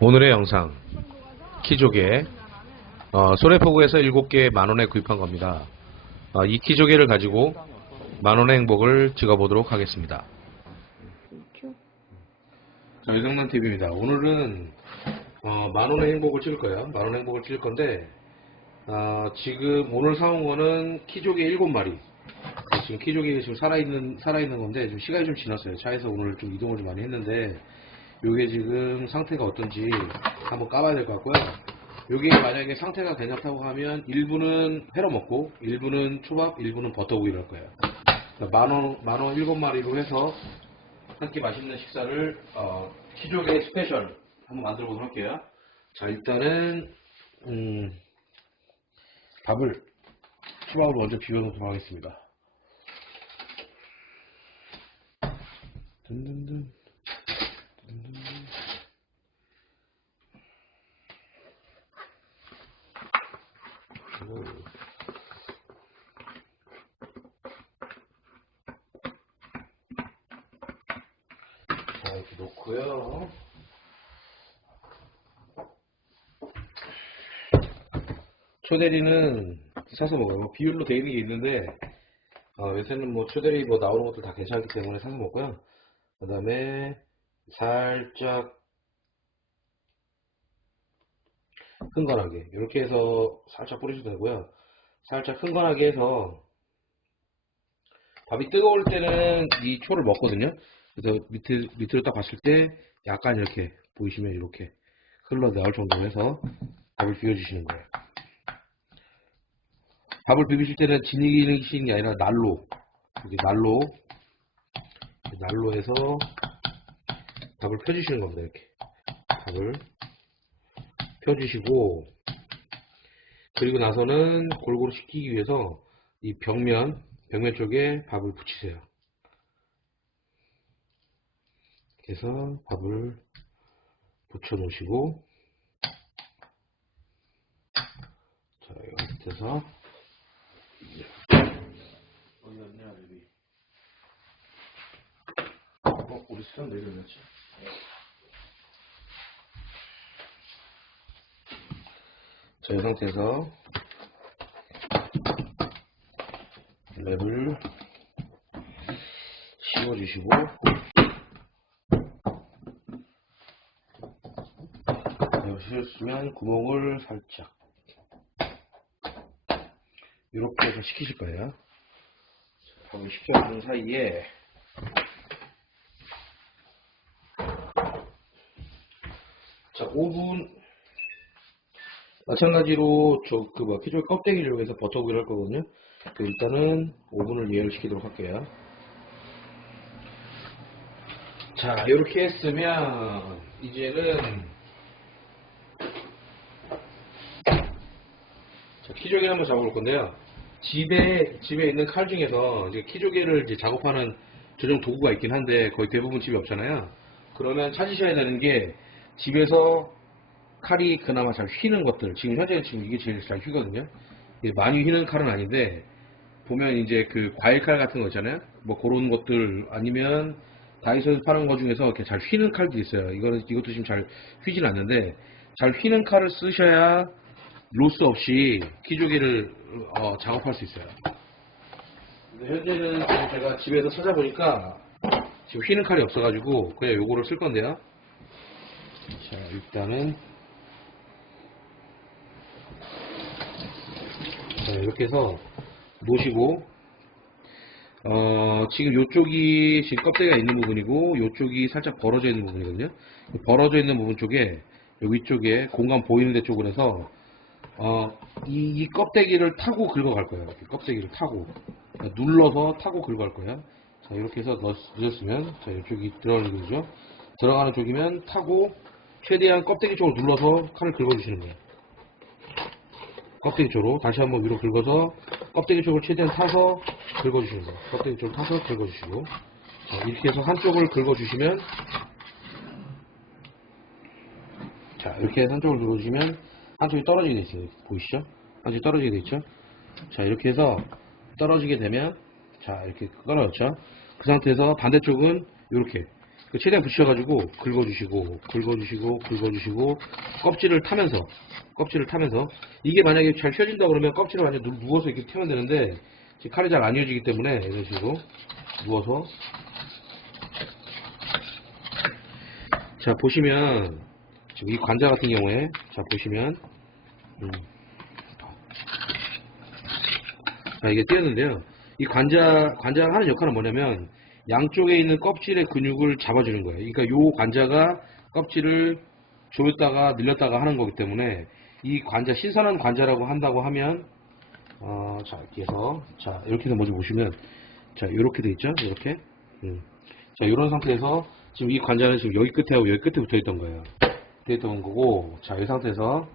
오늘의 영상 키조개 손해포구에서 7개 만원에 구입한 겁니다. 이 키조개를 가지고 만원의 행복을 찍어보도록 하겠습니다. 자, 유성난TV입니다. 오늘은 만원의 행복을 찍을 거예요. 만원의 행복을 찍을 건데 지금 오늘 사온 거는 키조개 7마리. 지금 키조개 지금 살아있는 건데 지금 시간이 좀 지났어요. 차에서 오늘 좀 이동을 좀 많이 했는데 요게 지금 상태가 어떤지 한번 까봐야 될 것 같고요. 요게 만약에 상태가 괜찮다고 하면 일부는 회로 먹고 일부는 초밥, 일부는 버터구이를 할 거예요. 만원 7마리로 해서 한 끼 맛있는 식사를 키조개 스페셜 한번 만들어 보도록 할게요. 자, 일단은 밥을 초밥으로 먼저 비벼 놓도록 하겠습니다. 든든든. 자, 이렇게 놓고요. 초대리는 사서 먹어요. 비율로 되어 있는 게 있는데 요새는 뭐 초대리 뭐 나오는 것도 다 괜찮기 때문에 사서 먹고요. 그 다음에 살짝 흥건하게 이렇게 해서 살짝 뿌리셔도 되고요. 살짝 흥건하게 해서 밥이 뜨거울 때는 이 초를 먹거든요. 그래서 밑으로 딱 봤을 때 약간 이렇게 보이시면 이렇게 흘러 나올 정도로 해서 밥을 비벼주시는 거예요. 밥을 비비실 때는 지니시는 게 아니라 난로, 이렇게 난로 해서 밥을 펴주시는 겁니다. 이렇게 밥을 펴주시고, 그리고 나서는 골고루 식히기 위해서 이 벽면 쪽에 밥을 붙이세요. 그래서 밥을 붙여 놓으시고, 자, 이 밑에서 어디 갔냐, 여기. 우리 수전 내려놨지? 자, 이 상태에서 랩을 씌워주시고, 랩을 씌웠으면 구멍을 살짝 이렇게 해서 식히실 거예요. 밥을 식혀주는 사이에 자, 오븐 마찬가지로 키조개 껍데기를 이용해서 버터구이를 할 거거든요. 일단은 오븐을 예열시키도록 할게요. 자, 이렇게 했으면 이제는 자, 키조개를 한번 잡아볼 건데요. 집에 있는 칼 중에서 이제 키조개를 이제 작업하는 조정 도구가 있긴 한데 거의 대부분 집에 없잖아요. 그러면 찾으셔야 되는 게 집에서 칼이 그나마 잘 휘는 것들. 지금 현재 이게 제일 잘 휘거든요. 많이 휘는 칼은 아닌데 보면 이제 그 과일칼 같은 거 있잖아요. 뭐 그런 것들 아니면 다이소에서 파는 거 중에서 이렇게 잘 휘는 칼도 있어요. 이것도 지금 잘 휘진 않는데 잘 휘는 칼을 쓰셔야 로스 없이 키조개를 작업할 수 있어요. 근데 현재는 지금 제가 집에서 찾아보니까 지금 휘는 칼이 없어가지고 그냥 요거를 쓸 건데요. 자, 일단은 자, 이렇게 해서 놓으시고 지금 요쪽이 지금 껍데기가 있는 부분이고 요쪽이 살짝 벌어져 있는 부분이거든요. 벌어져 있는 부분 쪽에 요 위쪽에 공간 보이는 데 쪽으로 해서 이 껍데기를 타고 긁어갈 거예요. 이렇게 껍데기를 타고 눌러서 타고 긁어갈 거예요. 자, 이렇게 해서 넣으셨으면 자, 이쪽이 들어가는 거죠. 들어가는 쪽이면 타고 최대한 껍데기 쪽으로 눌러서 칼을 긁어주시는 거예요. 껍데기 쪽으로 다시 한번 위로 긁어서 껍데기 쪽을 최대한 타서 긁어주시는 거예요. 껍데기 쪽을 타서 긁어주시고 자, 이렇게 해서 한쪽을 긁어주시면 자, 이렇게 해서 한쪽을 눌러주시면 한쪽이 떨어지게 돼 있어요. 보이시죠? 한쪽이 떨어지게 돼 있죠? 자, 이렇게 해서 떨어지게 되면 자, 이렇게 떨어졌죠? 그 상태에서 반대쪽은 이렇게 최대한 붙여가지고 긁어주시고 껍질을 타면서 이게 만약에 잘 펴진다 그러면 껍질을 완전 누워서 이렇게 펴면 되는데 지금 칼이 잘 안 이어지기 때문에 이런 식으로 누워서 자 보시면 지금 이 관자 같은 경우에 자 보시면 자 이게 띄었는데요. 이 관자가 하는 역할은 뭐냐면 양쪽에 있는 껍질의 근육을 잡아주는 거예요. 그러니까 요 관자가 껍질을 조였다가 늘렸다가 하는 거기 때문에 이 관자 신선한 관자라고 한다고 하면 자 이렇게 해서 자 이렇게 해서 먼저 보시면 자 이렇게 돼 있죠. 이렇게 자 이런 상태에서 지금 이 관자는 지금 여기 끝에하고 여기 끝에 붙어 있던 거예요. 붙어 있던 거고 자 이 상태에서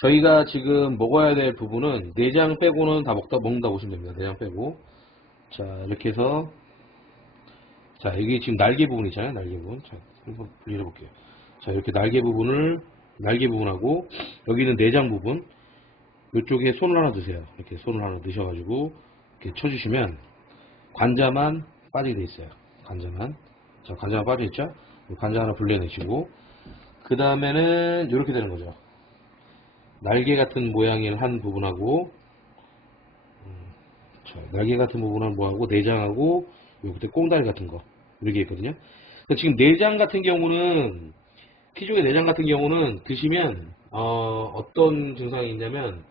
저희가 지금 먹어야 될 부분은 내장 빼고는 다 먹는다 보시면 됩니다. 내장 빼고 자 이렇게 해서 자 여기 지금 날개 부분 있잖아요. 날개 부분 자 한번 분리해 볼게요. 자 이렇게 날개 부분하고 여기 있는 내장 부분 이쪽에 손을 하나 드세요. 이렇게 손을 하나 넣으셔가지고 이렇게 쳐주시면 관자만 빠지게 돼 있어요. 관자만 빠져 있죠. 관자 하나 분리해내시고 그 다음에는 이렇게 되는 거죠. 날개 같은 모양을 한 부분하고 자, 날개 같은 부분은 뭐하고 내장하고 그때 꽁다리 같은 거 이렇게 있거든요. 지금 내장 같은 경우는 키조개 내장 같은 경우는 드시면 어떤 증상이 있냐면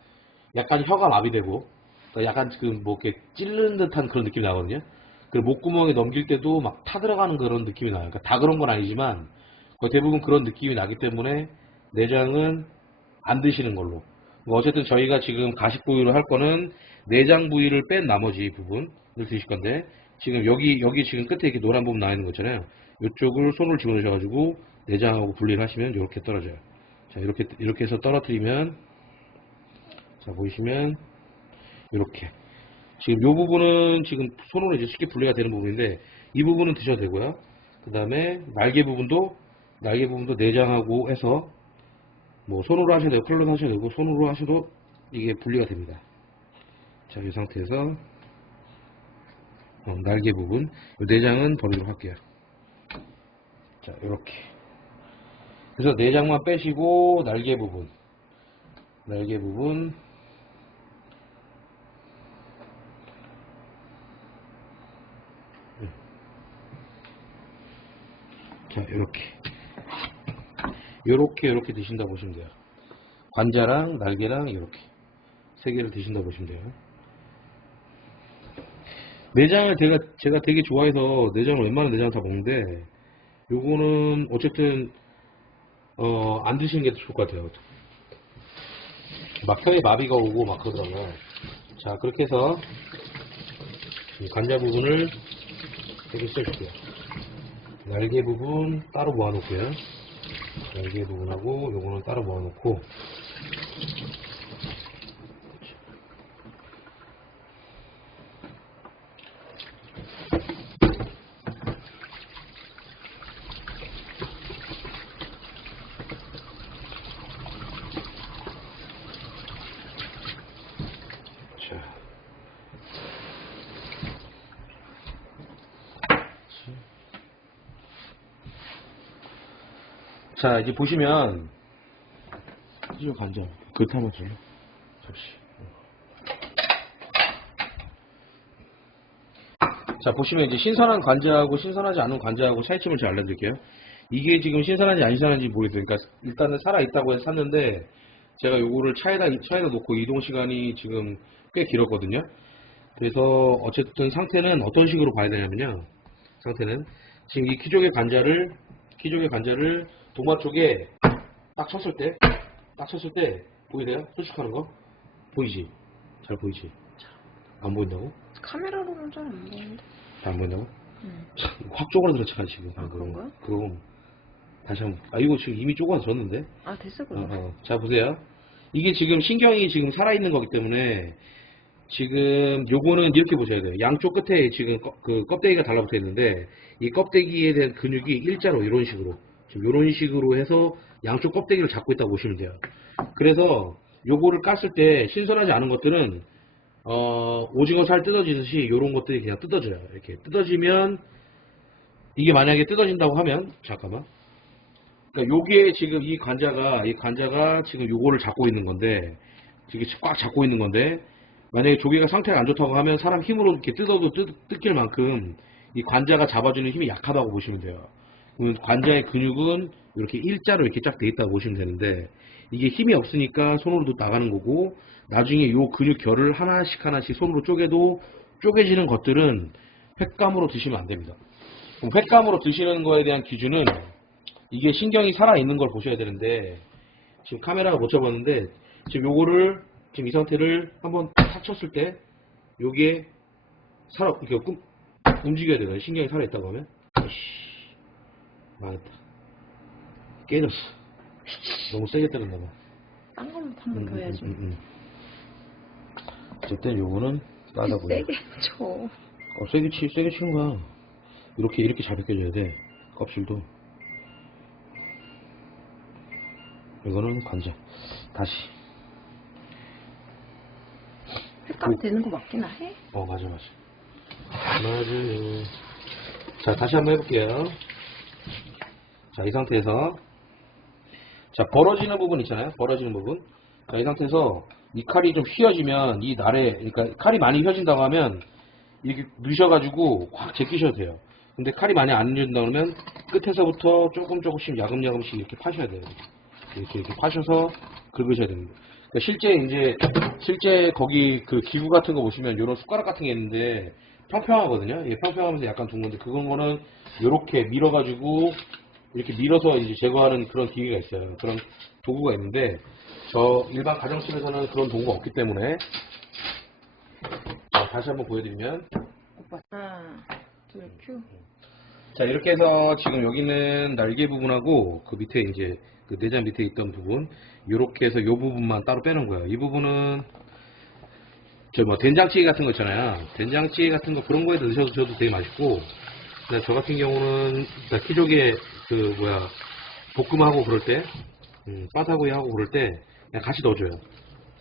약간 혀가 마비되고 그러니까 약간 지금 뭐 이렇게 찌르는 듯한 그런 느낌이 나거든요. 그리고 목구멍에 넘길 때도 막 타들어가는 그런 느낌이 나요. 그러니까 다 그런 건 아니지만 거의 대부분 그런 느낌이 나기 때문에 내장은 안 드시는 걸로. 어쨌든 저희가 지금 가식 부위로 할 거는 내장 부위를 뺀 나머지 부분을 드실 건데 지금 여기 지금 끝에 이렇게 노란 부분 나와 있는 거 있잖아요. 이쪽을 손을 집어넣으셔가지고 내장하고 분리를 하시면 이렇게 떨어져요. 자 이렇게 해서 떨어뜨리면 자 보이시면 이렇게 지금 이 부분은 지금 손으로 이제 쉽게 분리가 되는 부분인데 이 부분은 드셔도 되고요. 그 다음에 날개 부분도 내장하고 해서 뭐 손으로 하셔도 되고 칼로 하셔도 되고 손으로 하셔도 이게 분리가 됩니다. 자, 이 상태에서 날개 부분, 내장은 버리도록 할게요. 자, 이렇게. 그래서 내장만 빼시고 날개 부분. 자, 이렇게 드신다고 보시면 돼요. 관자랑 날개랑 이렇게 세 개를 드신다고 보시면 돼요. 내장을 제가 되게 좋아해서 내장을 웬만한 내장을 다 먹는데 요거는 어쨌든 안 드시는 게 더 좋을 것 같아요. 막 혀에 마비가 오고 막 그러더라고요. 자 그렇게 해서 관자 부분을 이렇게 썰게요. 날개 부분 따로 모아놓고요. 날개 부분하고 요거는 따로 모아놓고 자 이제 보시면 이 관자 그릇 한번 줘요. 접시. 자 보시면 이제 신선한 관자하고 신선하지 않은 관자하고 차이점을 좀 알려드릴게요. 이게 지금 신선한지 안 신선한지 모르겠어요. 그러니까 일단은 살아있다고 해서 샀는데 제가 요거를 차에다 놓고 이동 시간이 지금 꽤 길었거든요. 그래서 어쨌든 상태는 어떤 식으로 봐야 되냐면요. 상태는 지금 이 키조개 관자를 동마 쪽에 딱 쳤을 때 보이세요? 솔직하는 거? 보이지? 잘 보이지? 안 보인다고? 카메라로는 잘 안 보이는데. 잘 안 보인다고? 확 쪼그라들었잖아 지금. 그런가요? 그럼 다시 한번. 이거 지금 이미 쪼그라졌는데? 됐어 그럼. 자 보세요. 이게 지금 신경이 지금 살아있는 거기 때문에 지금 요거는 이렇게 보셔야 돼요. 양쪽 끝에 지금 그 껍데기가 달라붙어 있는데 이 껍데기에 대한 근육이 일자로 이런 식으로 해서 양쪽 껍데기를 잡고 있다고 보시면 돼요. 그래서 요거를 깠을 때 신선하지 않은 것들은 오징어 살 뜯어지듯이 요런 것들이 그냥 뜯어져요. 이렇게 뜯어지면 이게 만약에 뜯어진다고 하면, 잠깐만. 그러니까 요게 지금 이 관자가 지금 요거를 잡고 있는 건데, 이게 꽉 잡고 있는 건데, 만약에 조개가 상태가 안 좋다고 하면 사람 힘으로 이렇게 뜯어도 뜯길 만큼 이 관자가 잡아주는 힘이 약하다고 보시면 돼요. 그러면 관자의 근육은 이렇게 일자로 이렇게 쫙 돼 있다고 보시면 되는데, 이게 힘이 없으니까 손으로도 나가는 거고, 나중에 요 근육 결을 하나씩 손으로 쪼개도 쪼개지는 것들은 횟감으로 드시면 안 됩니다. 그럼 횟감으로 드시는 거에 대한 기준은 이게 신경이 살아있는 걸 보셔야 되는데, 지금 카메라가 못 잡았는데, 지금 요거를, 지금 이 상태를 한번 탁 쳤을 때, 요게 이렇게 움직여야 되거든요. 신경이 살아있다고 하면. 이씨, 망했다. 깨졌어. 너무 세게 때렸나봐. 딴 거면 한번 더 해야지. 어쨌든 요거는 까다 보여. 세게 쳐. 세게 치는 거야. 이렇게 잘 벗겨져야 돼. 껍질도. 이거는 관자. 다시. 횟감 되는 거 맞긴 해? 맞아. 맞아요. 자, 다시 한번 해볼게요. 자, 이 상태에서. 자, 벌어지는 부분 있잖아요. 벌어지는 부분. 자, 이 상태에서 이 칼이 좀 휘어지면 이 날에, 그러니까 칼이 많이 휘어진다고 하면 이렇게 넣으셔가지고 확 제끼셔도 돼요. 근데 칼이 많이 안 휘어진다 그러면 끝에서부터 조금씩 야금야금씩 이렇게 파셔야 돼요. 이렇게 파셔서 긁으셔야 됩니다. 그러니까 실제 거기 그 기구 같은 거 보시면 이런 숟가락 같은 게 있는데 평평하거든요. 이게 평평하면서 약간 둥근데 그거는 이렇게 밀어가지고 이렇게 밀어서 이제 제거하는 그런 기계가 있어요. 그런 도구가 있는데 저 일반 가정집에서는 그런 도구가 없기 때문에 자, 다시 한번 보여드리면 오빠 하나 둘 큐. 자, 이렇게 해서 지금 여기는 날개 부분하고 그 밑에 이제 그 내장 밑에 있던 부분 이렇게 해서 이 부분만 따로 빼는 거예요. 이 부분은 저 뭐 된장찌개 같은 거 있잖아요. 된장찌개 같은 거 그런 거에 넣으셔도 되게 맛있고, 근데 저 같은 경우는 키조개 그 볶음하고 그럴 때, 빠사구이 하고 그럴 때 그냥 같이 넣어줘요.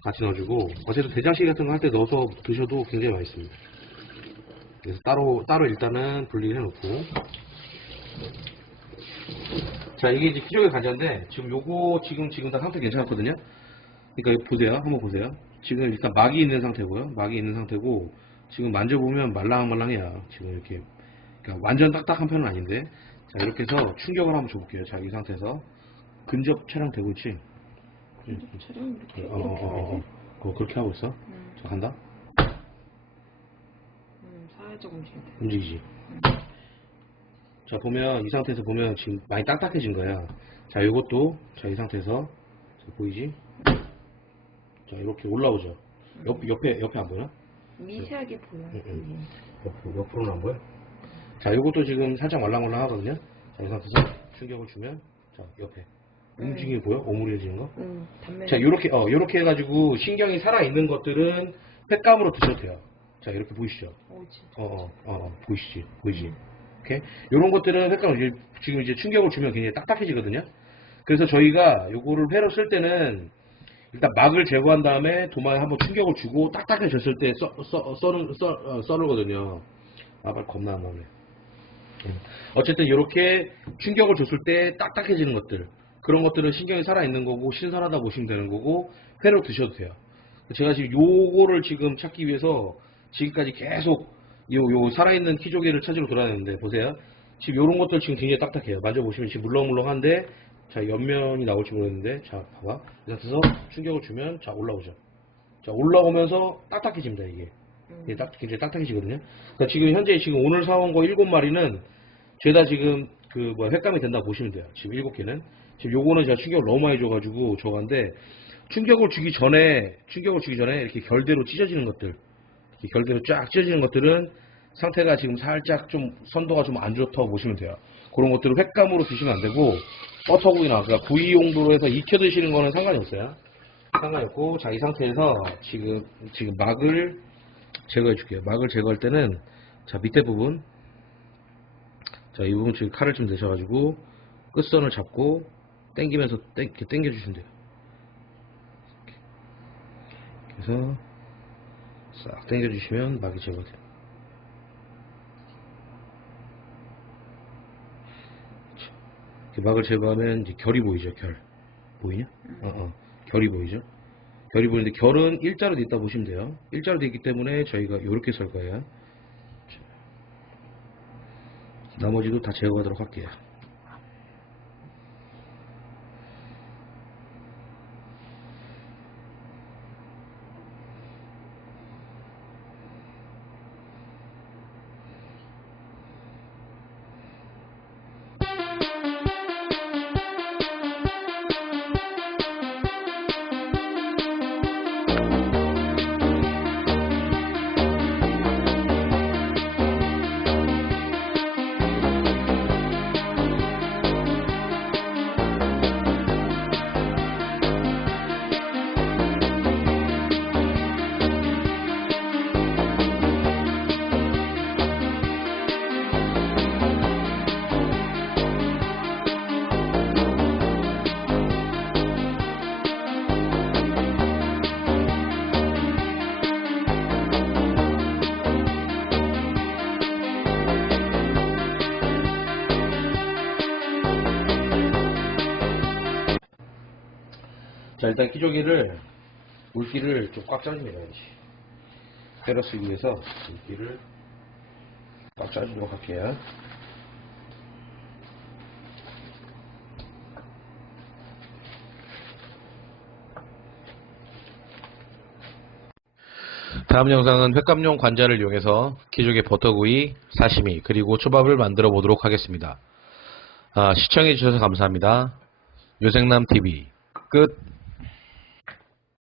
같이 넣어주고, 어쨌든 된장찌개 같은 거 할 때 넣어서 드셔도 굉장히 맛있습니다. 그래서 따로 일단은 분리를 해놓고. 자, 이게 이제 키조개 관자인데, 지금 요거 지금 다 상태 괜찮았거든요? 그러니까 보세요. 한번 보세요. 지금 일단 막이 있는 상태고요. 막이 있는 상태고, 지금 만져보면 말랑말랑해요. 지금 이렇게. 그러니까 완전 딱딱한 편은 아닌데. 자, 이렇게 해서 충격을 한번 줘볼게요. 자, 이 상태에서. 근접 촬영 되고 있지? 촬영 이렇게 그렇게 하고 있어? 자, 간다? 살짝 움직이지? 자, 보면, 이 상태에서 보면 지금 많이 딱딱해진 거야. 자, 요것도, 자, 이 상태에서. 자, 보이지? 자, 이렇게 올라오죠. 옆에 안 보여? 미세하게 보여. 옆으로는 안 보여? 자, 요것도 지금 살짝 말랑말랑 하거든요. 자, 이 상태에서 충격을 주면, 자, 옆에. 움직임이 보여? 오므려지는 거? 자, 요렇게 해가지고 신경이 살아있는 것들은 횟감으로 드셔도 돼요. 자, 이렇게 보이시죠? 보이시지? 보이지? 오케이? 요런 것들은 횟감, 지금 이제 충격을 주면 굉장히 딱딱해지거든요. 그래서 저희가 요거를 회로 쓸 때는 일단 막을 제거한 다음에 도마에 한번 충격을 주고 딱딱해졌을 때 썰거든요. 말 겁나 안 나오네. 어쨌든 이렇게 충격을 줬을 때 딱딱해지는 것들, 그런 것들은 신경이 살아있는 거고 신선하다 보시면 되는 거고 회로 드셔도 돼요. 제가 지금 요거를 지금 찾기 위해서 지금까지 계속 요 살아있는 키조개를 찾으러 돌아다녔는데, 보세요. 지금 요런 것들 지금 굉장히 딱딱해요. 만져보시면 지금 물렁물렁한데, 자, 옆면이 나올지 모르겠는데, 자, 봐봐. 이 상태에서 충격을 주면, 자, 올라오죠. 자, 올라오면서 딱딱해집니다, 이게. 굉장히 딱딱해지거든요. 그러니까 지금 현재 지금 오늘 사온 거 7마리는 죄다 지금 횟감이 된다고 보시면 돼요. 지금 7개는. 지금 요거는 제가 충격을 너무 많이 줘가지고 저건데, 충격을 주기 전에 이렇게 결대로 찢어지는 것들, 이렇게 결대로 쫙 찢어지는 것들은 상태가 지금 살짝 좀 선도가 좀 안 좋다고 보시면 돼요. 그런 것들을 횟감으로 드시면 안 되고, 버터구이나 그러니까 구이 용도로 해서 익혀 드시는 거는 상관이 없어요. 상관이 없고, 자, 이 상태에서 지금 막을 제거해 줄게요. 막을 제거할 때는, 자, 밑에 부분, 자, 이 부분 지금 칼을 좀 내셔가지고 끝선을 잡고 당기면서 이렇게 당겨 주시면 돼요. 그래서 싹 당겨 주시면 막이 제거돼요. 막을 제거하면 이제 결이 보이죠, 결. 보이냐? 결이 보이죠? 결이 보이는데 결은 일자로 돼 있다 보시면 돼요. 일자로 돼 있기 때문에 저희가 이렇게 설 거예요. 나머지도 다 제거하도록 할게요. 자, 일단 기저귀를 물기를 좀 꽉 짜줍니다. 이제 때려 쓰기 위해서 물기를 꽉 짜주도록 할게요. 다음 영상은 횟감용 관자를 이용해서 키조개 버터구이, 사시미, 그리고 초밥을 만들어 보도록 하겠습니다. 시청해 주셔서 감사합니다. 요생남TV 끝.